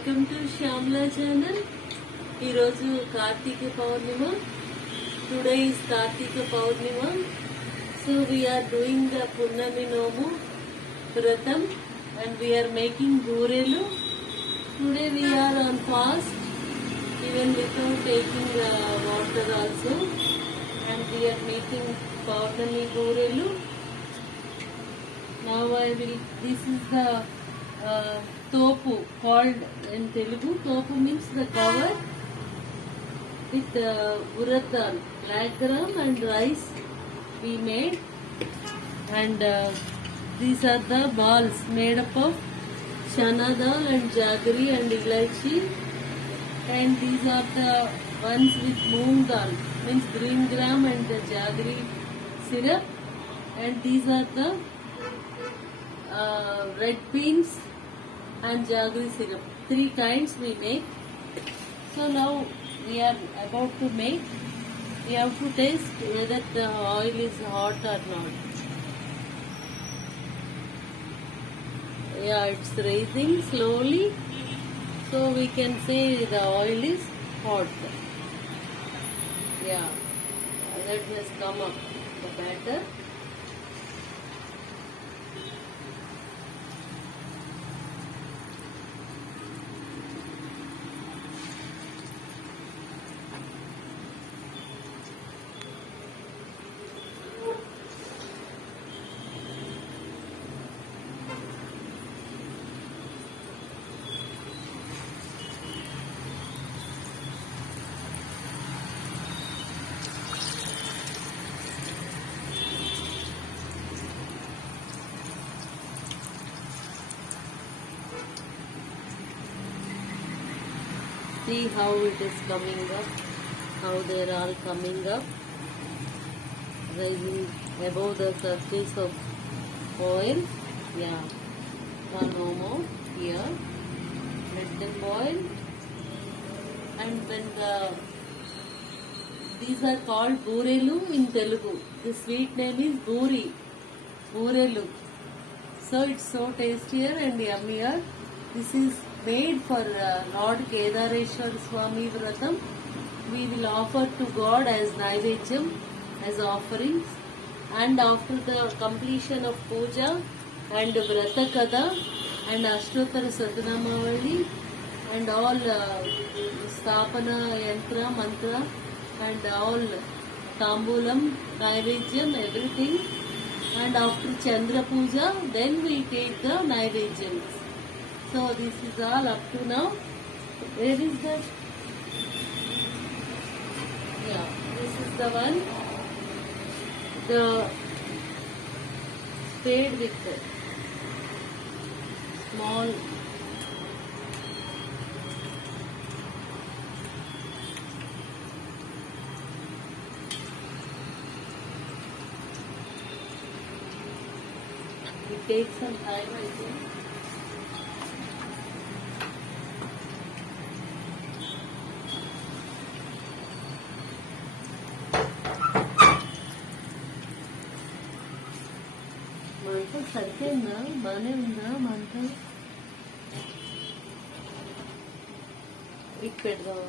Welcome to Shyamla channel. ఈరోజు కార్తీక పౌర్ణిమ. Today is Karteeka Pournami. So we are doing the Pournami Nomu vratam and we are making Boorelu. Today we are on fast even without taking water also, and we are making Pournami Boorelu. Now this is the topu, called in Telugu. Topu means the cover with vratam, black gram and rice we made, and these are the balls made up of chana dal and jaggery and ilaichi, and these are the ones with moong dal, means green gram and the jaggery syrup, and these are the red beans and jaggery syrup. 3 kinds we make. So now we are about to make. We have to taste whether the oil is hot or not. Yeah, it's rising slowly, so we can say the oil is hot. Yeah, that has come up, the batter. See how it is coming up, how they are all coming up, rising above the surface of oil. Yeah, no more here. Let them boil, and when these are called Boorelu in Telugu. The sweet name is Boorelu. So it's so tastier and yummier. This is made for Lord Kedareshwar Swami vratam. We will offer to God as Naivedyam, as offerings, and after the completion of Pooja and Vrata Kada and Ashtottara Satanamavali and all Sthapana Yantra Mantra and all Tambulam, Naivedyam, everything, and after Chandra Puja, then we take the Naivedyams. So this is all up to now. Where is that? Yeah, this is the one. The stayed with the small it takes some time, I think. మంట సరిపోయిందా, బాగానే ఉందా మంట? ఇటు పెడదామా?